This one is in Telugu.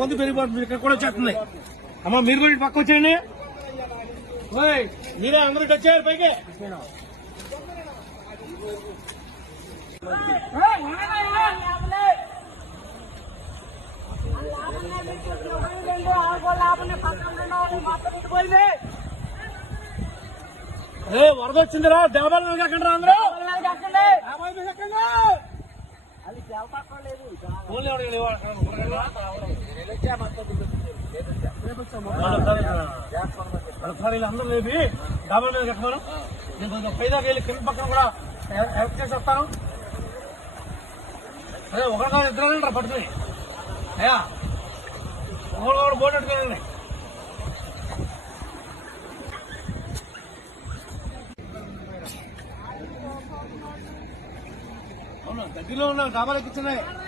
కొంత పెరిగిపోతుంది, ఇక్కడ కూడా వచ్చేస్తుంది. అమ్మ మీరు కూడా ఇటు పక్క వచ్చేయండి. మీరే అందరూ ఇటు వచ్చారు పైకి. వరద వచ్చిందిరా, దేవాలయం కాకుండా అందరూ అందరూ లేపి డాబా మీద కట్టమను. నేను పైదాకా వెళ్ళి కింద పక్కన కూడా హెల్ప్ చేసి వస్తాను. అదే ఒకటి ఇద్దరు పడుతుంది అయ్యా, ఒకరు బోర్డు పెట్టుకోండి. అవునా దగ్గరలో ఉన్న డాబాలు ఎక్కిస్తున్నాయి.